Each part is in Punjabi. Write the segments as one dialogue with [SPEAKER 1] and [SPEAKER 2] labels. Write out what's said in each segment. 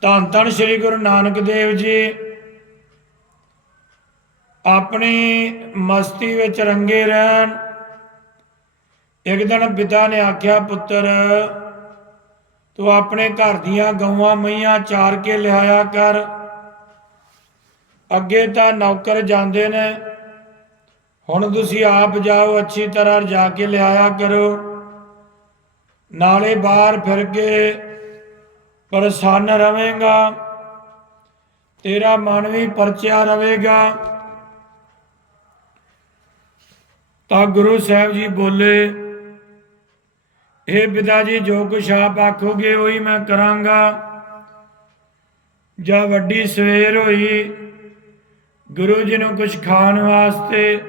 [SPEAKER 1] ਧੰਨ ਧੰਨ ਸ੍ਰੀ ਗੁਰੂ ਨਾਨਕ ਦੇਵ ਜੀ। ਆਪਣੀ ਮਸਤੀ ਵਿੱਚ ਰੰਗੇ ਰਹਿਣ। ਇੱਕ ਦਿਨ ਪਿਤਾ ਨੇ ਆਖਿਆ, ਪੁੱਤਰ, ਤੂੰ ਆਪਣੇ ਘਰ ਦੀਆਂ ਗਊਆਂ ਮਈਆਂ ਚਾਰ ਕੇ ਲਿਆਇਆ ਕਰ। ਅੱਗੇ ਤਾਂ ਨੌਕਰ ਜਾਂਦੇ ਨੇ। ਹੁਣ ਤੁਸੀਂ ਆਪ ਜਾਓ, ਅੱਛੀ ਤਰ੍ਹਾਂ ਜਾ ਕੇ ਲਿਆਇਆ ਕਰੋ। ਨਾਲੇ ਬਾਹਰ ਫਿਰ ਕੇ ਪ੍ਰਸੰਨ ਰਵੇਂਗਾ, ਤੇਰਾ ਮਨ ਵੀ ਪਰਚਿਆ ਰਵੇਗਾ। ਤਾਂ ਗੁਰੂ ਸਾਹਿਬ ਜੀ ਬੋਲੇ ਇਹ ਪਿਤਾ ਜੀ, ਜੋ ਕੁਛ ਆਪ ਆਖੋਗੇ, ਉਹੀ ਮੈਂ ਕਰਾਂਗਾ। ਜਾਂ ਵੱਡੀ ਸਵੇਰ ਹੋਈ, ਗੁਰੂ ਜੀ ਨੂੰ ਕੁਛ ਖਾਣ ਵਾਸਤੇ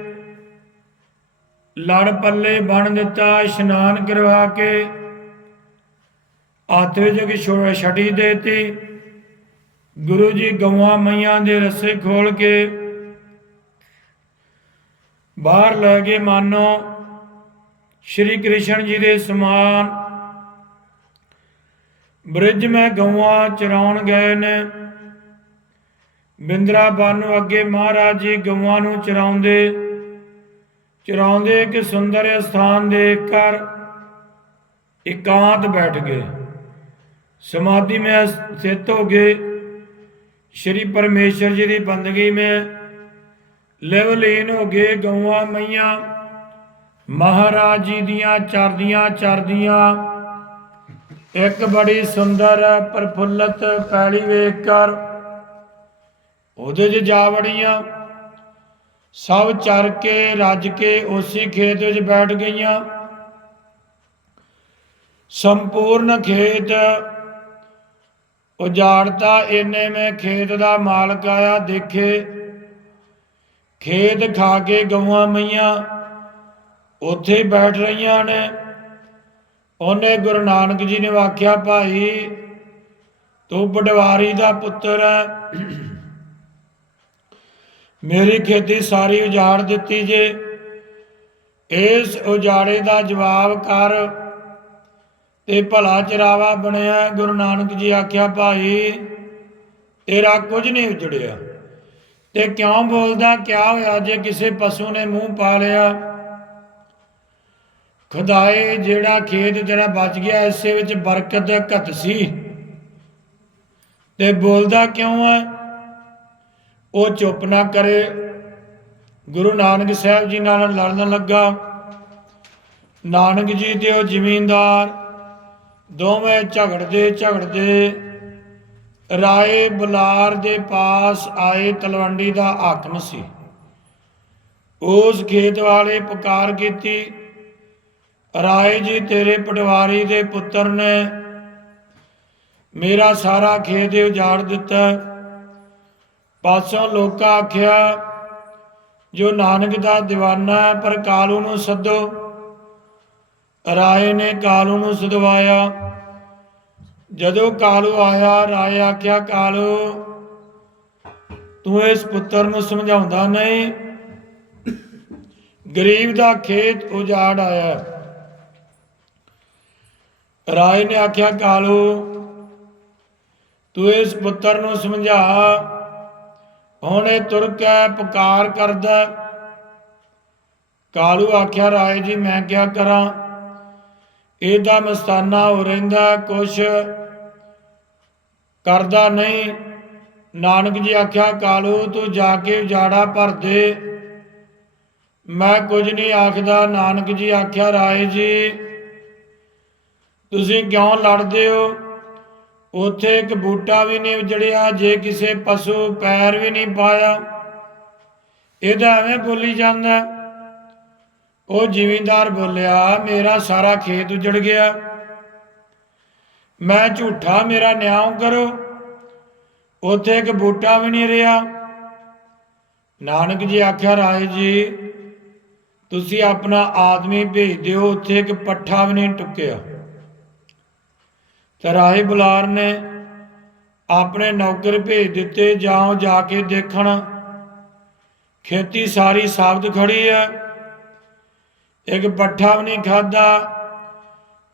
[SPEAKER 1] ਲੜ ਪੱਲੇ ਬਣ ਦਿੱਤਾ, ਇਸ਼ਨਾਨ ਕਰਵਾ ਕੇ ਹੱਥ ਵਿੱਚ ਇੱਕ ਛਟੀ ਦੇਤੀ। ਗੁਰੂ ਜੀ ਗਊਆਂ ਮਈਆਂ ਦੇ ਰੱਸੇ ਖੋਲ ਕੇ ਬਾਹਰ ਲੈ ਕੇ ਮਾਨੋ। ਸ਼੍ਰੀ ਕ੍ਰਿਸ਼ਨ ਜੀ ਦੇ ਸਮਾਨ। ਬ੍ਰਿਜ ਮੈਂ ਗਊਆਂ ਚਰਾਉਣ ਗਏ ਨੇ। ਬਿੰਦਰਾਬਨ ਨੂੰ ਅੱਗੇ ਮਹਾਰਾਜ ਜੀ ਗਊਆਂ ਨੂੰ ਚਰਾਉਂਦੇ। ਚਰਾਉਂਦੇ ਇੱਕ ਸੁੰਦਰ ਸਥਾਨ ਦੇਖ ਕਰ ਇਕਾਂਤ ਬੈਠ ਗਏ। समाधि में स्थित हो गए श्री परमेश्वर जी की बंदगी में लिवलीन हो गए गौआ मैया महाराज जी दियां चरदियां चरदियां एक बड़ी सुंदर प्रफुल्लत पैली ਵੇਖ ਕਰ ਉਹਦੇ 'ਚ ਜਾ ਵੜੀਆਂ ਸਭ ਚਰ ਕੇ ਰੱਜ ਕੇ ਉਸੇ ਖੇਤ ਵਿੱਚ ਬੈਠ ਗਈਆਂ ਸੰਪੂਰਨ ਖੇਤ ਉਜਾੜਤਾ ਇੰਨੇ ਮੈਂ ਖੇਤ ਦਾ ਮਾਲਕ ਆਇਆ ਦੇਖੇ। ਖੇਤ ਖਾ ਕੇ ਗਊਆਂ ਮਈਆਂ ਉੱਥੇ ਬੈਠ ਰਹੀਆਂ ਨੇ। ਉਹਨੇ ਗੁਰੂ ਨਾਨਕ ਜੀ ਨੇ ਆਖਿਆ, ਭਾਈ, ਤੂੰ ਪਟਵਾਰੀ ਦਾ ਪੁੱਤਰ ਹੈ ਮੇਰੀ ਖੇਤੀ ਸਾਰੀ ਉਜਾੜ ਦਿੱਤੀ ਜੇ। ਇਸ ਉਜਾੜੇ ਦਾ ਜਵਾਬ ਕਰ ਤੇ ਭਲਾ ਚਰਾਵਾ ਬਣਿਆ, ਗੁਰੂ ਨਾਨਕ ਜੀ ਆਖਿਆ, ਭਾਈ, ਤੇਰਾ ਕੁਝ ਨਹੀਂ ਉਜੜਿਆ। ਤੇ ਕਿਉਂ ਬੋਲਦਾ, ਕਿਆ ਹੋਇਆ, ਜੇ ਕਿਸੇ ਪਸ਼ੂ ਨੇ ਮੂੰਹ ਪਾ ਲਿਆ? ਖੁਦਾਏ, ਜਿਹੜਾ ਖੇਤ ਤੇਰਾ ਬਚ ਗਿਆ, ਇਸੇ ਵਿੱਚ ਬਰਕਤ ਘਟ ਸੀ। ਤੇ ਬੋਲਦਾ ਕਿਉਂ ਹੈ ਉਹ ਚੁੱਪ ਨਾ ਕਰੇ। ਗੁਰੂ ਨਾਨਕ ਸਾਹਿਬ ਜੀ ਨਾਲ ਲੜਨ ਲੱਗਾ। ਨਾਨਕ ਜੀ ਤੇ ਉਹ ਜ਼ਿਮੀਂਦਾਰ ਦੋਵੇਂ ਝਗੜਦੇ ਝਗੜਦੇ ਰਾਏ ਬੁਲਾਰ ਦੇ ਪਾਸ ਆਏ, ਤਲਵੰਡੀ ਦਾ ਹਾਕਮ ਸੀ। ਉਸ ਖੇਤ ਵਾਲੇ ਪੁਕਾਰ ਕੀਤੀ, ਰਾਏ ਜੀ, ਤੇਰੇ ਪਟਵਾਰੀ ਦੇ ਪੁੱਤਰ ਨੇ ਮੇਰਾ ਸਾਰਾ ਖੇਤ ਉਜਾੜ ਦਿੱਤਾ। ਪਾਸੋਂ ਲੋਕਾਂ ਆਖਿਆ, ਜੋ ਨਾਨਕ ਦਾ دیਵਾਨਾ ਹੈ, ਪਰ ਕਾਲੂ ਨੂੰ ਸੱਦੋ। ਰਾਏ ਨੇ ਕਾਲੂ ਨੂੰ ਸਦਵਾਇਆ। ਜਦੋਂ ਕਾਲੂ ਆਇਆ, ਰਾਏ ਆਖਿਆ, ਕਾਲੂ, ਤੂੰ ਇਸ ਪੁੱਤਰ ਨੂੰ ਸਮਝਾਉਂਦਾ ਨਹੀਂ। ਗਰੀਬ ਦਾ ਖੇਤ ਉਜਾੜ ਆਇਆ। ਰਾਏ ਨੇ ਆਖਿਆ, ਕਾਲੂ, ਤੂੰ ਇਸ ਪੁੱਤਰ ਨੂੰ ਸਮਝਾ। ਹੁਣ ਇਹ ਤੁਰ ਕੇ ਪੁਕਾਰ ਕਰਦਾ। ਕਾਲੂ ਆਖਿਆ, ਰਾਏ ਜੀ, ਮੈਂ ਕਿਆ ਕਰਾਂ? ਇਹਦਾ ਮਸਤਾਨਾ ਹੋ ਰਹਿੰਦਾ, ਕੁਛ ਕਰਦਾ ਨਹੀਂ। ਨਾਨਕ ਜੀ ਆਖਿਆ, ਕਾਲੂ, ਤੂੰ ਜਾ ਕੇ ਉਜਾੜਾ ਭਰ ਦੇ। ਮੈਂ ਕੁਝ ਨਹੀਂ ਆਖਦਾ। ਨਾਨਕ ਜੀ ਆਖਿਆ, ਰਾਏ ਜੀ, ਤੁਸੀਂ ਕਿਉਂ ਲੜਦੇ ਹੋ? ਉਥੇ ਇੱਕ ਬੂਟਾ ਵੀ ਨਹੀਂ ਉਜੜਿਆ, ਜੇ ਕਿਸੇ ਪਸ਼ੂ ਪੈਰ ਵੀ ਨਹੀਂ ਪਾਇਆ। ਇਹਦਾ ਐਵੇਂ ਬੋਲੀ ਜਾਂਦਾ। ਉਹ ਜ਼ਿਮੀਂਦਾਰ ਬੋਲਿਆ, ਮੇਰਾ ਸਾਰਾ ਖੇਤ ਉਜੜ ਗਿਆ। ਮੈਂ ਝੂਠਾ ਮੇਰਾ ਨਿਆਂ ਕਰੋ ਉਥੇ ਇੱਕ ਬੂਟਾ ਵੀ ਨਹੀਂ ਰਿਹਾ। ਨਾਨਕ ਜੀ ਆਖਿਆ, ਰਾਏ ਜੀ, ਤੁਸੀਂ ਆਪਣਾ ਆਦਮੀ ਭੇਜ ਦਿਓ, ਉੱਥੇ ਇੱਕ ਪੱਠਾ ਵੀ ਨਹੀਂ ਟੁੱਕਿਆ। ਤੇ ਰਾਏ ਬੁਲਾਰ ਨੇ ਆਪਣੇ ਨੌਕਰ ਭੇਜ ਦਿੱਤੇ, ਜਾਓ ਜਾ ਕੇ ਦੇਖਣ। ਖੇਤੀ ਸਾਰੀ ਸਾਬਤ ਖੜੀ ਹੈ। ਇੱਕ ਪੱਠਾ ਵੀ ਨਹੀਂ ਖਾਦਾ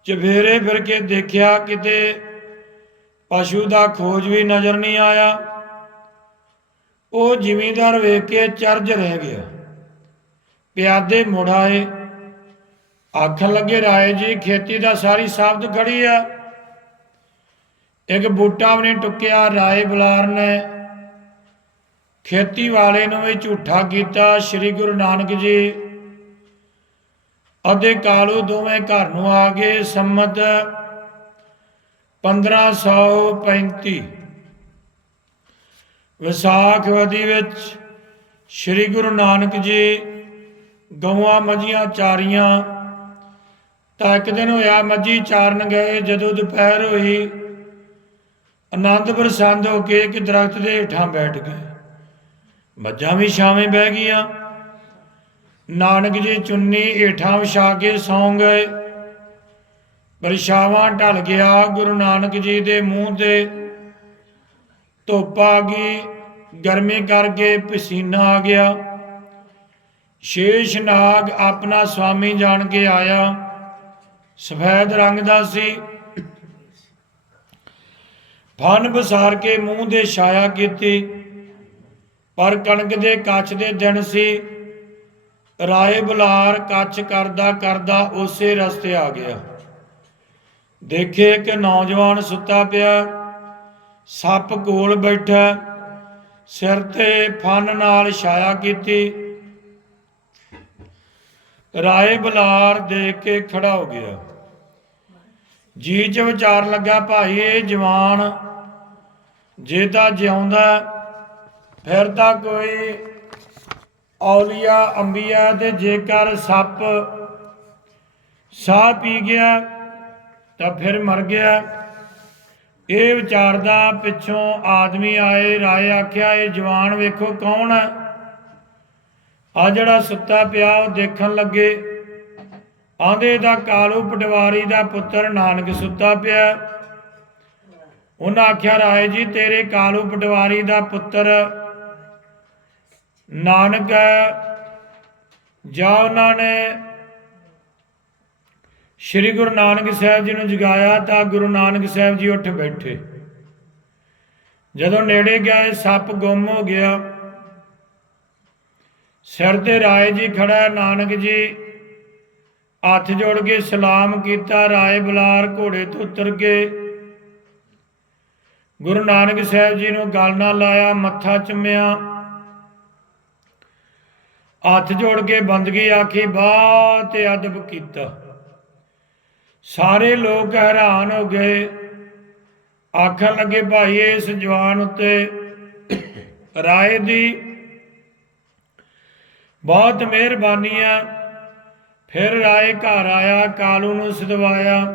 [SPEAKER 1] ਚਫੇਰੇ ਫਿਰ ਕੇ ਦੇਖਿਆ ਕਿਤੇ ਪਸ਼ੂ ਦਾ ਖੋਜ ਵੀ ਨਜ਼ਰ ਨਹੀਂ ਆਇਆ। ਉਹ ਜ਼ਿਮੀਂਦਾਰ ਵੇਖ ਕੇ ਚਰਜ ਰਹਿ ਗਿਆ। ਪਿਆਦੇ ਮੁੜ ਆਏ। ਆਖਣ ਲੱਗੇ, ਰਾਏ ਜੀ, ਖੇਤੀ ਦਾ ਸਾਰੀ ਸਾਬਤ ਖੜੀ ਆ। ਇੱਕ ਬੂਟਾ ਵੀ ਨਹੀਂ ਟੁੱਕਿਆ, ਰਾਏ ਬੁਲਾਰ ਨੇ। ਖੇਤੀ ਵਾਲੇ ਨੂੰ ਵੀ ਝੂਠਾ ਕੀਤਾ। ਸ੍ਰੀ ਗੁਰੂ ਨਾਨਕ ਜੀ ਅਤੇ ਕਾਲੂ ਦੋਵੇਂ ਘਰ ਨੂੰ ਆ ਗਏ, ਸੰਮਤ 1535 ਵਿਸਾਖਵਦੀ ਵਿੱਚ ਸ੍ਰੀ ਗੁਰੂ ਨਾਨਕ ਜੀ ਗਊਆਂ ਮੱਝੀਆਂ ਚਾਰੀਆਂ, ਤਾਂ ਇੱਕ ਦਿਨ ਹੋਇਆ ਮੱਝੀ ਚਾਰਨ ਗਏ, ਜਦੋਂ ਦੁਪਹਿਰ ਹੋਈ ਆਨੰਦ ਪ੍ਰਸੰਦ ਹੋ ਕੇ ਇੱਕ ਦਰਖਤ ਦੇ ਹੇਠਾਂ ਬੈਠ ਗਏ। ਮੱਝਾਂ ਵੀ ਛਾਵੇਂ ਬਹਿ ਗਈਆਂ। ਨਾਨਕ ਜੀ ਚੁੰਨੀ ਹੇਠਾਂ ਵਿਛਾ ਕੇ ਸੌਂ ਗਏ। ਪਰਛਾਵਾਂ ਢਲ ਗਿਆ ਗੁਰੂ ਨਾਨਕ ਜੀ ਦੇ ਮੂੰਹ ਤੇ। ਧੁੱਪ ਆ ਗਈ, ਗਰਮੀ ਕਰਕੇ ਪਸੀਨਾ ਆ ਗਿਆ। ਸ਼ੇਸ਼ ਨਾਗ ਆਪਣਾ ਸਵਾਮੀ ਜਾਣ ਕੇ ਆਇਆ। ਸਫੈਦ ਰੰਗ ਦਾ ਸੀ। ਫਨ ਬਸਾਰ ਕੇ ਮੂੰਹ ਦੇ ਛਾਇਆ ਕੀਤੀ। ਪਰ ਕਣਕ ਦੇ ਕੱਚ ਦੇ ਦਿਨ ਸੀ। ਰਾਏ ਬੁਲਾਰ ਕੱਚ ਕਰਦਾ ਕਰਦਾ ਉਸੇ ਰਸਤੇ ਆ ਗਿਆ। ਦੇਖੇ ਕਿ ਨੌਜਵਾਨ ਸੁੱਤਾ ਪਿਆ। ਸੱਪ ਕੋਲ ਬੈਠਾ। ਸਿਰ ਤੇ ਫਨ ਨਾਲ ਛਾਇਆ ਕੀਤੀ। ਰਾਏ ਬੁਲਾਰ ਦੇਖ ਕੇ ਖੜਾ ਹੋ ਗਿਆ। ਜੀ ਚ ਵਿਚਾਰ ਲੱਗਾ, ਭਾਈ, ਇਹ ਜਵਾਨ ਜੇ ਤਾਂ ਜਿਉਂਦਾ, ਫਿਰ ਤਾਂ ਕੋਈ ਔਲੀਆ ਅੰਬੀਆ ਤੇ ਜੇਕਰ ਸੱਪ ਸਾਹ ਪੀ ਗਿਆ ਤਾਂ ਫਿਰ ਮਰ ਗਿਆ। ਇਹ ਵਿਚਾਰਦਾ ਪਿੱਛੋਂ ਆਦਮੀ ਆਏ, ਰਾਏ ਆਖਿਆ, ਇਹ ਜਵਾਨ ਵੇਖੋ ਕੌਣ ਹੈ? ਆ ਜਿਹੜਾ ਸੁੱਤਾ ਪਿਆ ਉਹ ਦੇਖਣ ਲੱਗੇ। ਆਂਦੇ ਦਾ ਕਾਲੂ ਪਟਵਾਰੀ ਦਾ ਪੁੱਤਰ ਨਾਨਕ ਸੁੱਤਾ ਪਿਆ ਉਹਨਾਂ ਆਖਿਆ, ਰਾਏ ਜੀ, ਤੇਰੇ ਕਾਲੂ ਪਟਵਾਰੀ ਦਾ ਪੁੱਤਰ ਨਾਨਕ ਜਾਂ ਉਹਨਾਂ ਨੇ ਸ੍ਰੀ ਗੁਰੂ ਨਾਨਕ ਸਾਹਿਬ ਜੀ ਨੂੰ ਜਗਾਇਆ, ਤਾਂ ਗੁਰੂ ਨਾਨਕ ਸਾਹਿਬ ਜੀ ਉੱਠ ਬੈਠੇ। ਜਦੋਂ ਨੇੜੇ ਗਏ, ਸੱਪ ਗੁੰਮ ਹੋ ਗਿਆ। ਸਿਰ ਤੇ ਰਾਏ ਜੀ ਖੜਾ, ਨਾਨਕ ਜੀ ਹੱਥ ਜੋੜ ਕੇ ਸਲਾਮ ਕੀਤਾ, ਰਾਏ ਬੁਲਾਰ ਘੋੜੇ ਤੋਂ ਉਤਰ ਕੇ ਗੁਰੂ ਨਾਨਕ ਸਾਹਿਬ ਜੀ ਨੂੰ ਗਲ ਨਾਲ ਲਾਇਆ, ਮੱਥਾ ਚੁੰਮਿਆ। ਹੱਥ ਜੋੜ ਕੇ ਬੰਦਗੀ ਆਖੀ, ਬਾਹ ਤੇ ਅਦਬ ਕੀਤਾ। ਸਾਰੇ ਲੋਕ ਹੈਰਾਨ ਹੋ ਗਏ। ਆਖਣ ਲੱਗੇ, ਭਾਈ, ਇਸ ਜਵਾਨ ਉੱਤੇ ਰਾਏ ਦੀ ਬਹੁਤ ਮਿਹਰਬਾਨੀ ਆ। ਫਿਰ ਰਾਏ ਘਰ ਆਇਆ, ਕਾਲੂ ਨੂੰ ਸਦਵਾਇਆ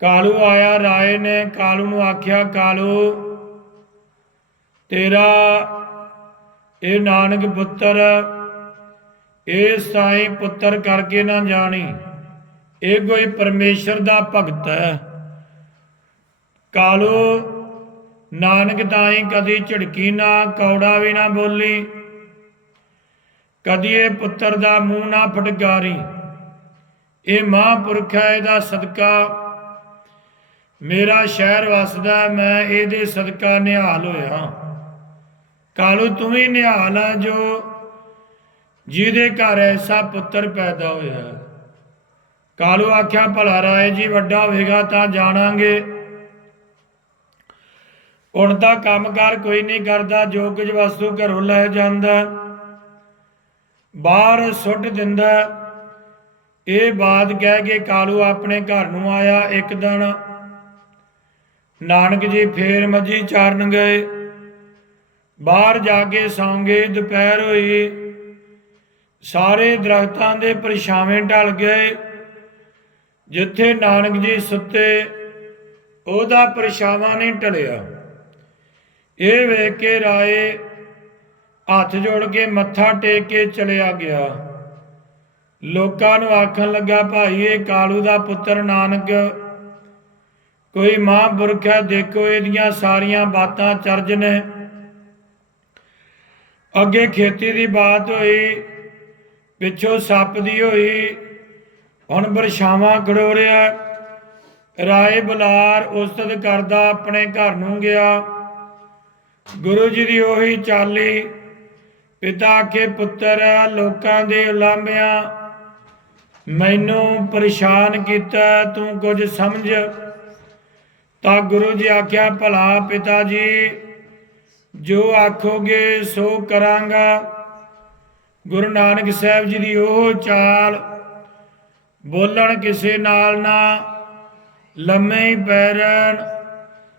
[SPEAKER 1] ਕਾਲੂ ਆਇਆ, ਰਾਏ ਨੇ ਕਾਲੂ ਨੂੰ ਆਖਿਆ, ਕਾਲੂ, ਤੇਰਾ ਇਹ ਨਾਨਕ ਪੁੱਤਰ, ਇਹ ਸਾਈ ਪੁੱਤਰ ਕਰਕੇ ਨਾ ਜਾਣੀ। ਇਹ ਕੋਈ ਪਰਮੇਸ਼ਰ ਦਾ ਭਗਤ ਹੈ। ਕਾਲੋ, ਨਾਨਕ ਤਾਈ ਕਦੀ ਝੜਕੀ ਨਾ, ਕੌੜਾ ਵੀ ਨਾ ਬੋਲੀ। ਕਦੀ ਇਹ ਪੁੱਤਰ ਦਾ ਮੂੰਹ ਨਾ ਫਟਕਾਰੀ। ਇਹ ਮਹਾਂਪੁਰਖ ਹੈ, ਇਹਦਾ ਸਦਕਾ। ਮੇਰਾ ਸ਼ਹਿਰ ਵਸਦਾ ਮੈਂ ਇਹਦੇ ਸਦਕਾ ਨਿਹਾਲ ਹੋਇਆ। ਕਾਲੂ ਤੂੰ ਵੀ ਨਿਹਾਲ ਜੋ, ਜਿਹਦੇ ਘਰ ਐਸਾ ਪੁੱਤਰ ਪੈਦਾ ਹੋਇਆ। ਕਾਲੂ ਆਖਿਆ, ਭਲਾ ਰਾਏ ਜੀ ਵੱਡਾ ਹੋਵੇਗਾ ਤਾਂ ਜਾਣਾਂਗੇ। ਹੁਣ ਤਾਂ ਕੰਮਕਾਰ ਕੋਈ ਨਹੀਂ ਕਰਦਾ, ਜੋ ਕੁਝ ਵਸਤੂ ਘਰੋਂ ਲੈ ਜਾਂਦਾ, ਬਾਹਰ ਸੁੱਟ ਦਿੰਦਾ। ਇਹ ਬਾਤ ਕਹਿ ਕੇ ਕਾਲੂ ਆਪਣੇ ਘਰ ਨੂੰ ਆਇਆ ਇੱਕ ਦਿਨ। ਨਾਨਕ ਜੀ ਫੇਰ ਮੱਝੀ ਚਾਰਨ ਗਏ। ਬਾਹਰ ਜਾ ਕੇ ਸੌਂਗੇ, ਦੁਪਹਿਰ ਹੋਈ। ਸਾਰੇ ਦਰਖਤਾਂ ਦੇ ਪਰਛਾਵੇਂ ਢਲ ਗਏ। ਜਿੱਥੇ ਨਾਨਕ ਜੀ ਸੁੱਤੇ, ਉਹਦਾ ਪਰਛਾਵਾਂ ਨਹੀਂ ਟਲਿਆ ਇਹ ਵੇਖ ਕੇ ਰਾਏ ਹੱਥ ਜੋੜ ਕੇ ਮੱਥਾ ਟੇਕ ਕੇ ਚਲਿਆ ਗਿਆ। ਲੋਕਾਂ ਨੂੰ ਆਖਣ ਲੱਗਾ, ਭਾਈ, ਇਹ ਕਾਲੂ ਦਾ ਪੁੱਤਰ ਨਾਨਕ, ਕੋਈ ਮਹਾਂਪੁਰਖ ਹੈ, ਦੇਖੋ, ਇਹਦੀਆਂ ਸਾਰੀਆਂ ਬਾਤਾਂ ਚਰਜ ਨੇ। ਅੱਗੇ ਖੇਤੀ ਦੀ ਬਾਤ ਹੋਈ, ਪਿੱਛੋਂ ਸੱਪ ਦੀ ਹੋਈ, ਹੁਣ ਬਰਛਾਵਾਂ ਖੜੋ ਰਾਏ ਬੁਲਾਰ ਉਸਤਤ ਕਰਦਾ ਆਪਣੇ ਘਰ ਨੂੰ ਗਿਆ। ਗੁਰੂ ਜੀ ਦੀ ਉਹੀ ਚਾਲੀ, ਪਿਤਾ ਕੇ ਪੁੱਤਰ, ਲੋਕਾਂ ਦੇ ਉਲਾਂਭਿਆਂ। ਮੈਨੂੰ ਪਰੇਸ਼ਾਨ ਕੀਤਾ, ਤੂੰ ਕੁਝ ਸਮਝ। ਤਾਂ ਗੁਰੂ ਜੀ ਆਖਿਆ, ਭਲਾ ਪਿਤਾ ਜੀ ਜੋ ਆਖੋਗੇ ਸੋ ਕਰਾਂਗਾ। ਗੁਰੂ ਨਾਨਕ ਸਾਹਿਬ ਜੀ ਦੀ ਉਹ ਚਾਲ ਬੋਲਣ ਕਿਸੇ ਨਾਲ ਨਾ, ਲੰਮੇ ਹੀ ਪੈ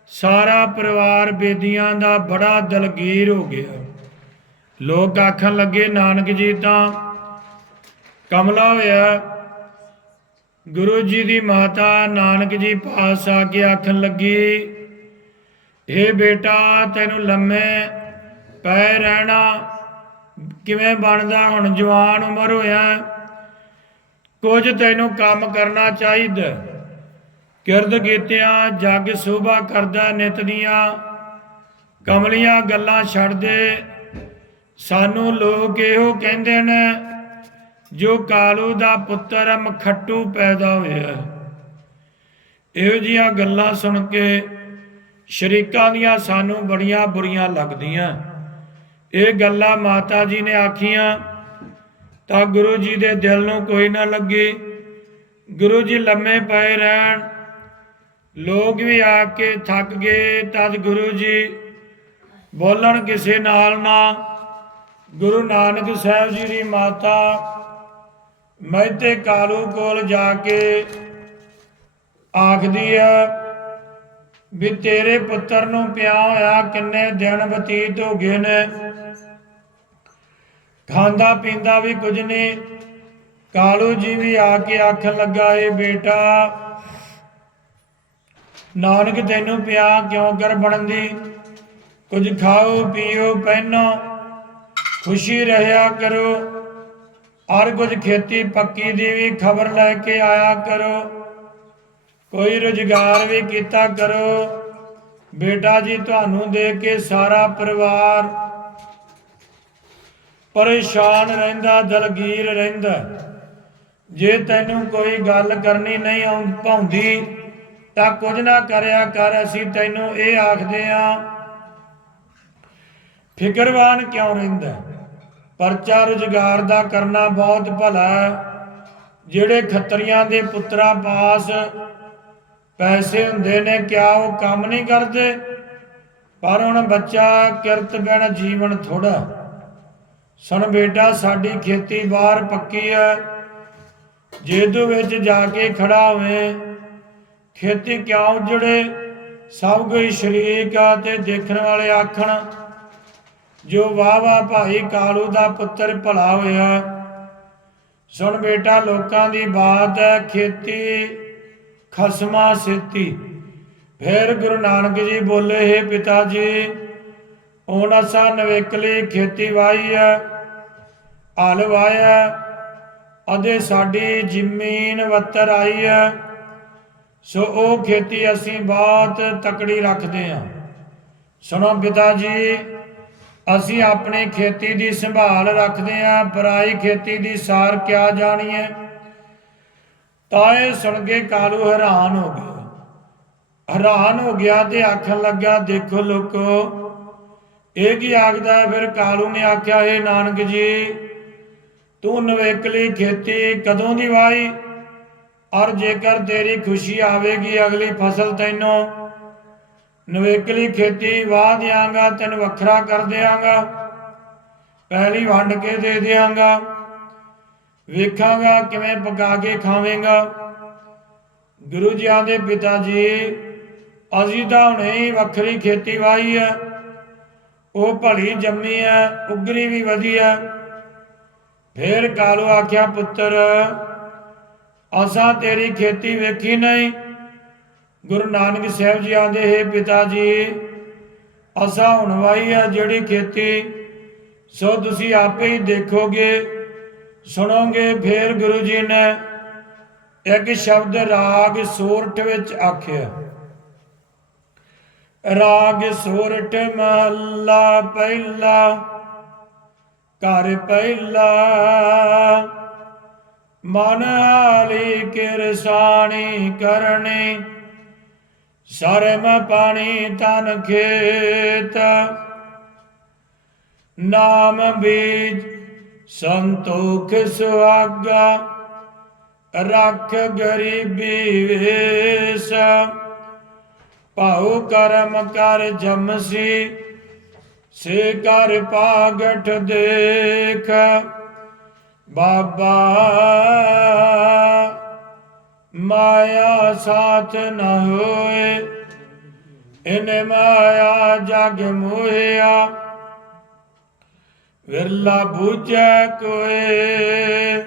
[SPEAKER 1] ਸਾਰਾ ਪਰਿਵਾਰ ਬੇਦੀਆਂ ਦਾ ਬੜਾ ਦਲਗੀਰ ਹੋ ਗਿਆ। ਲੋਕ ਆਖਣ ਲੱਗੇ, ਨਾਨਕ ਜੀ ਤਾਂ ਕਮਲਾ ਹੋਇਆ। ਗੁਰੂ ਜੀ ਦੀ ਮਾਤਾ ਨਾਨਕ ਜੀ ਪਾਸ ਆ ਕੇ ਆਖਣ ਲੱਗੀ ਇਹ ਬੇਟਾ, ਤੈਨੂੰ ਲੰਮੇ ਪੈ ਰਹਿਣਾ ਕਿਵੇਂ ਬਣਦਾ? ਹੁਣ ਜਵਾਨ ਉਮਰ ਹੋਇਆ ਕੁਝ ਤੈਨੂੰ ਕੰਮ ਕਰਨਾ ਚਾਹੀਦਾ। ਕਿਰਦ ਕੀਤਿਆਂ ਜੱਗ ਸੋਭਾ ਕਰਦਾ ਨਿਤ ਦੀਆਂ। ਕਮਲੀਆਂ ਗੱਲਾਂ ਛੱਡ ਦੇ। ਸਾਨੂੰ ਲੋਕ ਇਹੋ ਕਹਿੰਦੇ ਨੇ, ਜੋ ਕਾਲੂ ਦਾ ਪੁੱਤਰ ਮਖੱਟੂ ਪੈਦਾ ਹੋਇਆ ਇਹੋ ਜੀਆਂ ਗੱਲਾਂ ਸੁਣ ਕੇ ਸ਼ਰੀਕਾਂ ਦੀਆਂ ਸਾਨੂੰ ਬੜੀਆਂ ਬੁਰੀਆਂ ਲੱਗਦੀਆਂ। ਇਹ ਗੱਲਾਂ ਮਾਤਾ ਜੀ ਨੇ ਆਖੀਆਂ, ਤਾਂ ਗੁਰੂ ਜੀ ਦੇ ਦਿਲ ਨੂੰ ਕੋਈ ਨਾ ਲੱਗੇ। ਗੁਰੂ ਜੀ ਲੰਮੇ ਪਏ ਰਹਿਣ, ਲੋਕ ਵੀ ਆ ਕੇ ਥੱਕ ਗਏ, ਤਦ ਗੁਰੂ ਜੀ ਬੋਲਣ ਕਿਸੇ ਨਾਲ ਨਾ, ਗੁਰੂ ਨਾਨਕ ਸਾਹਿਬ ਜੀ ਦੀ ਮਾਤਾ ਮਹਿਤੇ ਕਾਲੂ ਕੋਲ ਜਾ ਕੇ ਆਖਦੀ ਹੈ ਵੀ ਤੇਰੇ ਪੁੱਤਰ ਨੂੰ ਪਿਆ ਹੋਇਆ ਕਿੰਨੇ ਦਿਨ ਬਤੀਤ ਹੋ ਗਏ ਨੇ। ਖਾਂਦਾ ਪੀਂਦਾ ਵੀ ਕੁਝ ਨਹੀਂ। ਕਾਲੂ ਜੀ ਵੀ ਆ ਕੇ ਆਖਣ ਲੱਗਾ, ਏ ਬੇਟਾ, ਨਾਨਕ ਤੈਨੂੰ ਪਿਆ ਕਿਉਂ ਕਰ ਬਣਦੀ ਕੁਝ ਖਾਓ, ਪੀਓ, ਪਹਿਨੋ, ਖੁਸ਼ੀ ਰਹਿਆ ਕਰੋ। ਹਰ ਕੁਝ ਖੇਤੀ ਪੱਕੀ ਦੀ ਵੀ ਖਬਰ ਲੈ ਕੇ ਆਇਆ ਕਰੋ। ਕੋਈ ਰੁਜ਼ਗਾਰ ਵੀ ਕੀਤਾ ਕਰੋ। ਬੇਟਾ ਜੀ, ਤੁਹਾਨੂੰ ਦੇਖ ਕੇ ਸਾਰਾ ਪਰਿਵਾਰ ਪਰੇਸ਼ਾਨ ਰਹਿੰਦਾ, ਦਲਗੀਰ ਰਹਿੰਦਾ। ਜੇ ਤੈਨੂੰ ਕੋਈ ਗੱਲ ਕਰਨੀ ਨਹੀਂ ਆਉਂ ਪਾਉਂਦੀ ਤਾਂ ਕੁਝ ਨਾ ਕਰਿਆ ਕਰ, ਅਸੀਂ ਤੈਨੂੰ ਇਹ ਆਖਦੇ ਆ, ਫਿਕਰਵਾਨ ਕਿਉਂ ਰਹਿੰਦਾ? ਪਰਚਾ ਰੁਜ਼ਗਾਰ ਦਾ ਕਰਨਾ ਬਹੁਤ ਭਲਾ ਹੈ। ਜਿਹੜੇ ਖੱਤਰੀਆਂ ਦੇ ਪੁੱਤਰਾਂ ਪਾਸ ਪੈਸੇ ਹੁੰਦੇ ਨੇ, ਕਿਆ ਉਹ ਕੰਮ ਨਹੀਂ ਕਰਦੇ? ਪਰ ਹੁਣ ਬੱਚਾ ਕਿਰਤ ਬਿਨ ਜੀਵਨ ਥੋੜਾ ਸੁਣ ਬੇਟਾ, ਸਾਡੀ ਖੇਤੀ ਬਾਹਰ ਪੱਕੀ ਹੈ ਜੇਦੂ ਵਿੱਚ ਜਾ ਕੇ ਖੜਾ ਹੋਵੇ। ਖੇਤੀ ਕਿਉਂ ਉਜੜੇ? ਸਭ ਕੋਈ ਸ਼ਰੀਕ ਆ ਤੇ ਦੇਖਣ ਵਾਲੇ ਆਖਣ, ਜੋ ਵਾਹ ਵਾਹ ਭਾਈ ਕਾਲੂ ਦਾ ਪੁੱਤਰ ਭਲਾ ਹੋਇਆ। ਸੁਣ ਬੇਟਾ, ਲੋਕਾਂ ਦੀ ਬਾਤ ਹੈ ਖੇਤੀ ਖਸਮਾ ਸੇਤੀ ਫਿਰ ਗੁਰੂ ਨਾਨਕ ਜੀ ਬੋਲੇ, ਹੈ ਪਿਤਾ ਜੀ ਹੁਣ ਅਸਾਂ ਨਵੇਕਲੀ ਖੇਤੀ ਵਾਈ ਹੈ ਹਲ ਵਾਇਆ ਅਦੇ ਸਾਡੀ ਜ਼ਮੀਨ ਵੱਤਰ ਆਈ ਹੈ ਸੋ ਉਹ ਖੇਤੀ ਅਸੀਂ ਬਹੁਤ ਤਕੜੀ ਰੱਖਦੇ ਹਾਂ ਸੁਣੋ ਪਿਤਾ ਜੀ, ਅਸੀਂ ਆਪਣੀ ਖੇਤੀ ਦੀ ਸੰਭਾਲ ਰੱਖਦੇ ਹਾਂ ਪਰਾਈ ਖੇਤੀ ਦੀ ਸਾਰ ਕਿਆ ਜਾਣੀਏ ਤਾਂ ਇਹ ਸੁਣ ਕੇ ਕਾਲੂ ਹੈਰਾਨ ਹੋ ਗਿਆ ਹੈਰਾਨ ਹੋ ਗਿਆ ਤੇ ਆਖਣ ਲੱਗਾ ਦੇਖੋ ਲੋਕੋ, ਇਹ ਕੀ ਆਖਦਾ ਹੈ? ਫਿਰ ਕਾਲੂ ਨੇ ਆਖਿਆ ਇਹ ਨਾਨਕ ਜੀ, ਤੂੰ ਨਵੇਕਲੀ ਖੇਤੀ ਕਦੋਂ ਦੀ ਵਾਈ ਔਰ ਜੇਕਰ ਤੇਰੀ ਖੁਸ਼ੀ ਆਵੇਗੀ ਅਗਲੀ ਫਸਲ ਤੈਨੂੰ, ਨਵੇਕਲੀ ਖੇਤੀ ਵਾਹ ਦਿਆਂਗਾ, ਤੈਨੂੰ ਵੱਖਰਾ ਕਰ ਦਿਆਂਗਾ ਪਹਿਲੀ ਵੰਡ ਕੇ ਦੇ ਦਿਆਂਗਾ। ਵੇਖਾਂਗਾ ਕਿਵੇਂ ਪਕਾ ਕੇ ਖਾਵੇਂਗਾ। ਗੁਰੂ ਜੀ ਆਂਦੇ, ਪਿਤਾ ਜੀ, ਅਸੀਂ ਤਾਂ ਹੁਣੇ ਹੀ ਵੱਖਰੀ ਖੇਤੀ ਵਾਹੀ ਹੈ। ਉਹ ਭਲੀ ਜੰਮੀ ਹੈ, ਉਗਰੀ ਵੀ ਵਧੀਆ ਫੇਰ ਕਾਲੂ ਆਖਿਆ, ਪੁੱਤਰ, ਅਸਾਂ ਤੇਰੀ ਖੇਤੀ ਵੇਖੀ ਨਹੀਂ। ਗੁਰੂ ਨਾਨਕ ਸਾਹਿਬ ਜੀ ਆਂਦੇ, ਹੈ ਪਿਤਾ ਜੀ, ਅਸਾਂ ਹੁਣ ਵਾਈ ਹੈ ਜਿਹੜੀ ਖੇਤੀ, ਸੋ ਤੁਸੀਂ ਆਪੇ ਹੀ ਦੇਖੋਗੇ। ਸੁਣੋਗੇ ਫੇਰ ਗੁਰੂ ਜੀ ਨੇ ਇੱਕ ਸ਼ਬਦ ਰਾਗ ਸੋਰਠ ਵਿੱਚ ਆਖਿਆ। ਰਾਗ ਸੋਰਠ ਮਹੱਲਾ ਪਹਿਲਾ, ਘਰ ਪਹਿਲਾ। ਮਨ ਹਾਲੀ ਕਿਰਸਾਣੀ ਕਰਨੀ, ਸਰਮ ਪਾਣੀ ਤਨ ਖੇਤ। ਨਾਮ ਬੀਜ ਸੰਤੋਖ ਸੁਆਗਾ ਰੱਖ ਗਰੀਬੀ ਵੇਸ। ਭਾਉ ਕਰਮ ਕਰ ਜਮਸੀ, ਸੇ ਕਰ ਪਾਗਠ ਦੇਖ। ਬਾਬਾ ਮਾਇਆ ਸਾਥ ਨ ਹੋਏ, ਇਨ ਮਾਇਆ ਜਗ ਮੋਹਿਆ। ਵਿਰਲਾ ਬੂਝੈ ਕੋਏ।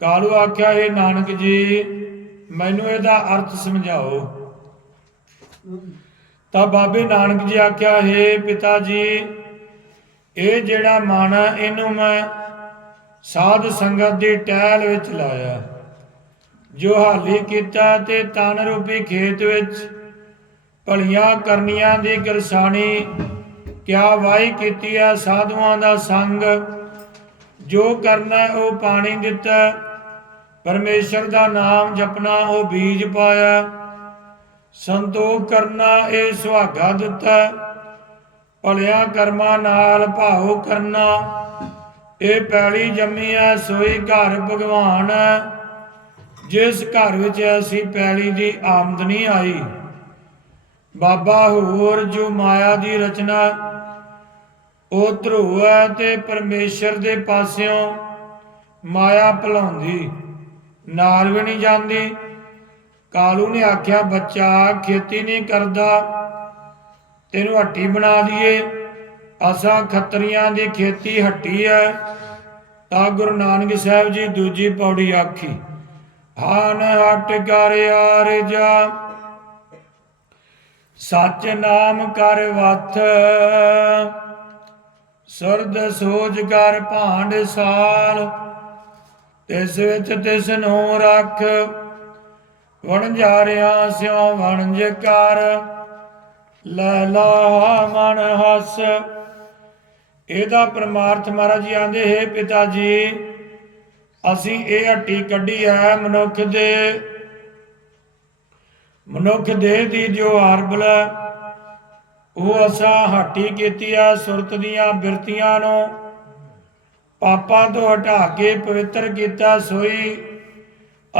[SPEAKER 1] ਕਾਲੂ ਆਖਿਆ ਇਹ ਨਾਨਕ ਜੀ? ਮੈਨੂੰ ਇਹਦਾ ਅਰਥ ਸਮਝਾਓ। ਤਾਂ ਬਾਬੇ ਨਾਨਕ ਜੀ ਆਖਿਆ, ਹੈ ਪਿਤਾ ਜੀ, ਇਹ ਜਿਹੜਾ ਮਨ ਹੈ ਇਹਨੂੰ ਮੈਂ ਸਾਧ ਸੰਗਤ ਦੀ ਟਹਿਲ ਵਿੱਚ ਲਾਇਆ। ਜੋ ਹਾਲੀ ਕੀਤਾ ਤੇ ਤਨ ਰੂਪੀ ਖੇਤ ਵਿੱਚ ਭਲੀਆਂ ਕਰਨੀਆਂ ਦੀ ਕਿਰਸਾਣੀ ਕਿਆ ਵਾਈ ਕੀਤੀ ਹੈ ਸਾਧੂਆਂ ਦਾ ਸੰਗ? ਜੋ ਕਰਨਾ ਉਹ ਪਾਣੀ ਦਿੱਤਾ, ਪਰਮੇਸ਼ਰ ਦਾ ਨਾਮ ਜਪਣਾ ਉਹ ਬੀਜ ਪਾਇਆ ਸੰਤੋਖ ਕਰਨਾ ਇਹ ਸੁਹਾਗਾ ਦਿੱਤਾ, ਭਲਿਆ ਕਰਮਾਂ ਨਾਲ ਭਾਉ ਕਰਨਾ। ਇਹ ਪੈਲੀ ਜੰਮੀ ਹੈ ਸੋਈ ਘਰ ਭਗਵਾਨ। ਹੈ ਜਿਸ ਘਰ ਵਿੱਚ ਅਸੀਂ ਪੈਲੀ ਦੀ ਆਮਦਨੀ ਆਈ, ਬਾਬਾ ਹੋਰ ਜੋ ਮਾਇਆ ਦੀ ਰਚਨਾ ਉਹ ਧਰੂ ਹੈ ਤੇ ਪਰਮੇਸ਼ਰ ਦੇ ਪਾਸਿਓਂ ਮਾਇਆ ਭਲਾਉਂਦੀ। ਨਾਲ ਵੀ ਨਹੀਂ ਜਾਂਦੀ। ਕਾਲੂ ਨੇ ਆਖਿਆ, ਬੱਚਾ, ਖੇਤੀ ਨਹੀਂ ਕਰਦਾ। ਤੈਨੂੰ ਹੱਟੀ ਬਣਾ ਦਈਏ। ਅਸਾਂ ਖੱਤਰੀਆਂ ਦੀ ਖੇਤੀ ਹੱਟੀ ਹੈ। ਤਾਂ ਗੁਰੂ ਨਾਨਕ ਸਾਹਿਬ ਜੀ ਦੂਜੀ ਪੌੜੀ ਆਖੀ, ਹਾਨ ਹਟ ਕਰ ਆਰਜਾ ਸੱਚ ਨਾਮ ਕਰ ਵਥ। ਸਰਦ ਸੋਜ ਕਰ ਭਾਂਡ ਸਾਲ, ਤਿਸ ਵਿੱਚ ਤਿਸ ਨੂੰ ਰੱਖ। ਵਣਜਾਰਿਆ ਸਿਉ ਵਣਜ ਕਰ, ਲੈ ਲਾ ਮਨ ਹਸ। ਇਹਦਾ ਪਰਮਾਰਥ ਮਹਾਰਾਜ ਜੀ ਆਂਦੇ, ਹੈ ਪਿਤਾ ਜੀ, ਅਸੀਂ ਇਹ ਹੱਟੀ ਕੱਢੀ ਹੈ ਮਨੁੱਖ ਦੇ। ਮਨੁੱਖ ਦੇ ਦੀ ਜੋ ਹਰਬਲ ਉਹ ਅਸਾਂ ਹੱਟੀ ਕੀਤੀ ਆ ਸੁਰਤ ਦੀਆਂ ਬਿਰਤੀਆਂ ਨੂੰ ਪਾਪਾਂ ਤੋਂ ਹਟਾ ਕੇ ਪਵਿੱਤਰ ਕੀਤਾ, ਸੋਈ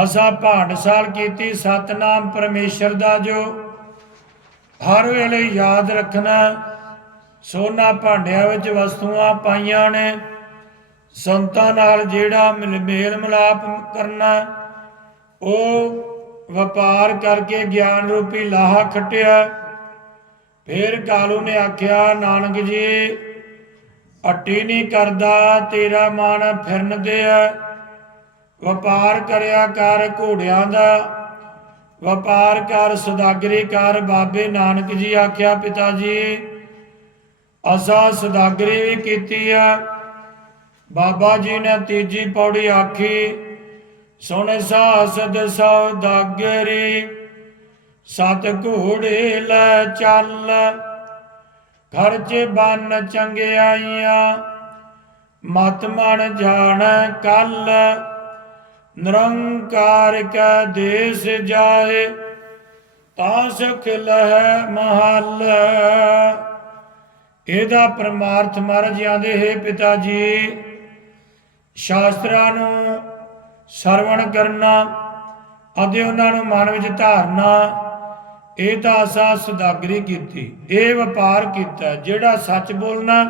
[SPEAKER 1] ਅਸਾਂ ਭਾਂਡਸਾਲ ਕੀਤੀ। ਸਤਨਾਮ ਪਰਮੇਸ਼ਰ ਦਾ ਜੋ ਹਰ ਵੇਲੇ ਯਾਦ ਰੱਖਣਾ, ਸੋਨਾ ਭਾਂਡਿਆਂ ਵਿੱਚ ਵਸਤੂਆਂ ਪਾਈਆਂ ਨੇ, ਸੰਤਾਂ ਨਾਲ ਜਿਹੜਾ ਮਿਲ- ਮੇਲ ਮਿਲਾਪ ਕਰਨਾ, ਉਹ ਵਪਾਰ ਕਰਕੇ ਗਿਆਨ ਰੂਪੀ ਲਾਹਾ ਖੱਟਿਆ। ਫਿਰ ਕਾਲੂ ਨੇ ਆਖਿਆ, ਨਾਨਕ ਜੀ, ਅੱਟੀ ਨਹੀਂ ਕਰਦਾ, ਤੇਰਾ ਮਨ ਫਿਰਨ ਦੇ ਹੈ। ਵਪਾਰ ਕਰਿਆ ਕਰ ਘੋੜਿਆਂ ਦਾ, ਵਪਾਰ ਕਰ ਸਦਾਗਰੀ ਕਰ। ਬਾਬੇ ਨਾਨਕ ਜੀ ਆਖਿਆ, ਪਿਤਾ ਜੀ, ਅਸਾਂ ਸਦਾਗਰੀ ਵੀ ਕੀਤੀ ਆ। ਬਾਬਾ ਜੀ ਨੇ ਤੀਜੀ ਪੌੜੀ ਆਖੀ, ਸੁਣ ਸਾਸਦ ਸੌਦਾਗਰੀ ਸਤ ਘੋੜੇ ਲੈ ਚੱਲ। ਖਰਚ ਬੰਨ ਚੰਗਿਆਈਆਂ, ਮਤ ਮਨ ਜਾਣ ਕੱਲ। ਨਿਰੰਕਾਰ ਕਾ ਦੇਸ ਜਾਏ, ਤਾਂ ਸੁਖ ਲਹਿ ਮਹਲ। ਇਹਦਾ ਪਰਮਾਰਥ ਮਹਾਰਾਜ ਆਂਦੇ, ਹੈ ਪਿਤਾ ਜੀ, ਸ਼ਾਸਤਰਾਂ ਨੂੰ ਸਰਵਣ ਕਰਨਾ ਅਤੇ ਉਹਨਾਂ ਨੂੰ ਮਨ ਵਿੱਚ ਧਾਰਨਾ ਇਹ ਤਾਂ ਅਸਾਂ ਸੁਦਾਗਰੀ ਕੀਤੀ, ਇਹ ਵਪਾਰ ਕੀਤਾ, ਜਿਹੜਾ ਸੱਚ ਬੋਲਣਾ,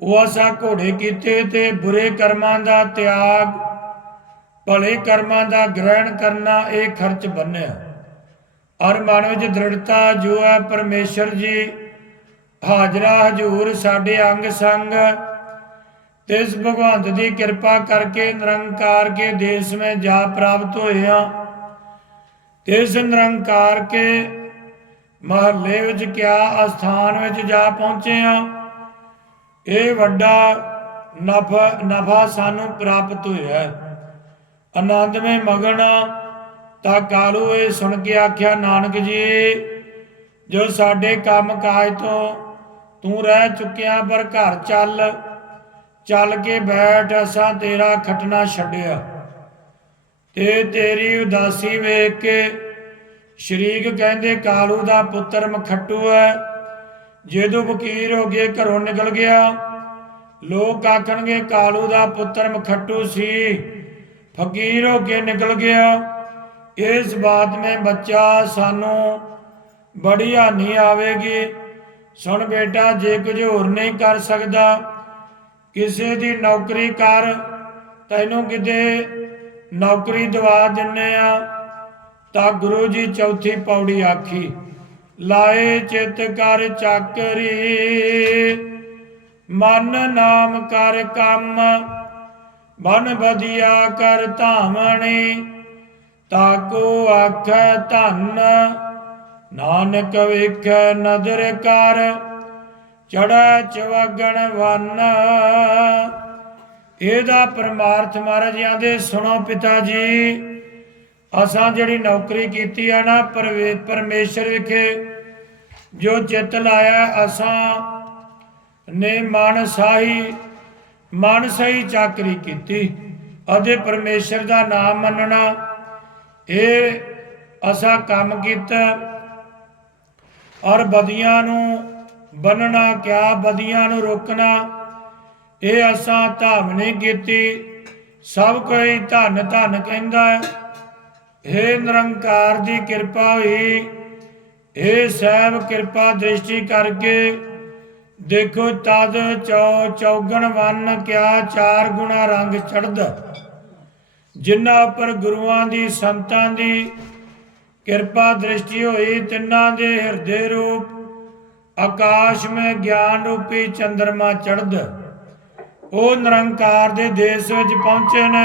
[SPEAKER 1] ਉਹ ਅਸਾਂ ਘੋੜੇ ਕੀਤੇ ਤੇ ਬੁਰੇ ਕਰਮਾਂ ਦਾ ਤਿਆਗ, ਭਲੇ ਕਰਮਾਂ ਦਾ ਗ੍ਰਹਿਣ ਕਰਨਾ, ਇਹ ਖਰਚ ਬੰਨਿਆ। ਔਰ ਮਨ ਵਿੱਚ ਦ੍ਰਿੜਤਾ ਜੋ ਹੈ, ਪਰਮੇਸ਼ਰ ਜੀ ਹਾਜ਼ਰਾ ਹਜੂਰ ਸਾਡੇ ਅੰਗ ਸੰਗ ਤਿਸ ਭਗਵੰਤ ਦੀ ਕਿਰਪਾ ਕਰਕੇ ਨਿਰੰਕਾਰ ਕੇ ਦੇਸ਼ ਵਿੱਚ ਜਾ ਪ੍ਰਾਪਤ ਹੋਏ ਹਾਂ। ਇਸ ਨਿਰੰਕਾਰ ਕੇ ਮਹੱਲੇ ਵਿੱਚ ਕਿਆ ਅਸਥਾਨ ਵਿੱਚ ਜਾ ਪਹੁੰਚੇ ਹਾਂ, ਇਹ ਵੱਡਾ ਨਫਾ ਨਫਾ ਸਾਨੂੰ ਪ੍ਰਾਪਤ ਹੋਇਆ ਹੈ। ਆਨੰਦ ਵਿੱਚ ਮਗਨ ਤਾਂ ਕਾਲੂ ਇਹ ਸੁਣ ਕੇ ਆਖਿਆ, ਨਾਨਕ ਜੀ, ਜੋ ਸਾਡੇ ਕੰਮ ਕਾਜ ਤੋਂ ਤੂੰ ਰਹਿ ਚੁੱਕਿਆ, ਪਰ ਘਰ ਚੱਲ ਚੱਲ ਕੇ ਬੈਠ, ਅਸਾਂ ਤੇਰਾ ਖਟਣਾ ਛੱਡਿਆ। ਤੇ ਤੇਰੀ ਉਦਾਸੀ ਵੇਖ ਕੇ ਸ਼ਰੀਕ ਕਹਿੰਦੇ, ਕਾਲੂ ਦਾ ਪੁੱਤਰ ਮਖੱਟੂ ਹੈ। ਜਦੋਂ ਫਕੀਰ ਹੋ ਗਏ ਘਰੋਂ ਨਿਕਲ ਗਿਆ, ਲੋਕ ਆਖਣਗੇ, ਕਾਲੂ ਦਾ ਪੁੱਤਰ ਮਖੱਟੂ ਸੀ। ਫਕੀਰ ਹੋ ਕੇ ਨਿਕਲ ਗਿਆ। ਇਸ ਬਾਤ ਮੈਂ ਬੱਚਾ ਸਾਨੂੰ ਬੜੀ ਹਾਨੀ ਆਵੇਗੀ। ਸੁਣ ਬੇਟਾ, ਜੇ ਕੁਝ ਹੋਰ ਨਹੀਂ ਕਰ ਸਕਦਾ, ਕਿਸੇ ਦੀ ਨੌਕਰੀ ਕਰ, ਤੈਨੂੰ ਕਿਤੇ ਨੌਕਰੀ ਦਵਾ ਦਿੰਨੇ ਆ, ਤਾਂ ਗੁਰੂ ਜੀ ਚੌਥੀ ਪੌੜੀ ਆਖੀ, ਲਾਏ ਚਿਤ ਕਰ ਚਾਕਰੀ, ਮਨ ਨਾਮ ਕਰ ਕੰਮ, ਮਨ ਬදිਆ ਕਰ ਧਾਮਣੀ ਤਾਕੋ ਆਖੈ ਧੰਨ, ਨਾਨਕ ਵੇਖੈ ਨਦਰ ਕਰ ਚੜਾ ਚਵਗਣ ਵਨ। ਇਹਦਾ ਪਰਮਾਰਥ ਮਹਾਰਾਜ ਜੀ ਆਂਦੇ, ਸੁਣੋ ਪਿਤਾ ਜੀ ਅਸਾਂ ਜਿਹੜੀ ਨੌਕਰੀ ਕੀਤੀ ਆ ਨਾ, ਪਰਵੇ- ਪਰਮੇਸ਼ਰ ਵਿਖੇ ਜੋ ਚਿੱਤ ਲਾਇਆ, ਅਸਾਂ ਨੇ ਮਨ ਸਾਹੀ ਮਨ ਸਹੀ ਚਾਕਰੀ ਕੀਤੀ। ਅਤੇ ਪਰਮੇਸ਼ਰ ਦਾ ਨਾਮ ਮੰਨਣਾ, ਇਹ ਅਸਾਂ ਕੰਮ ਕੀਤਾ ਔਰ ਬਦੀਆਂ ਨੂੰ ਬੰਨਣਾ, ਕਿਆ ਬਦੀਆਂ ਨੂੰ ਰੋਕਣਾ ਇਹ ਅਸਾਂ ਧਾਮ ਨਹੀਂ ਕੀਤੀ, ਸਭ ਕੋਈ ਧੰਨ ਧੰਨ ਕਹਿੰਦਾ ਹੈ। ਹੇ ਨਿਰੰਕਾਰ ਦੀ ਕਿਰਪਾ ਹੋਈ ਇਹ ਸਹਿਬ ਕਿਰਪਾ ਦ੍ਰਿਸ਼ਟੀ ਕਰਕੇ, ਦੇਖੋ ਤਦ ਚੌ ਚੌਗਣ ਵੰਨ ਕਿਆ ਚਾਰ ਗੁਣਾ ਰੰਗ ਚੜਦਾ ਜਿਨ੍ਹਾਂ ਉੱਪਰ ਗੁਰੂਆਂ ਦੀ, ਸੰਤਾਂ ਦੀ ਕਿਰਪਾ ਦ੍ਰਿਸ਼ਟੀ ਹੋਈ, ਤਿੰਨਾਂ ਦੇ ਹਿਰਦੇ ਰੂਪ ਆਕਾਸ਼ ਮੈਂ ਗਿਆਨ ਰੂਪੀ ਚੰਦਰਮਾ ਚੜ੍ਹਦਾ। ਉਹ ਨਿਰੰਕਾਰ ਦੇ ਦੇਸ਼ ਵਿੱਚ ਪਹੁੰਚੇ ਨੇ।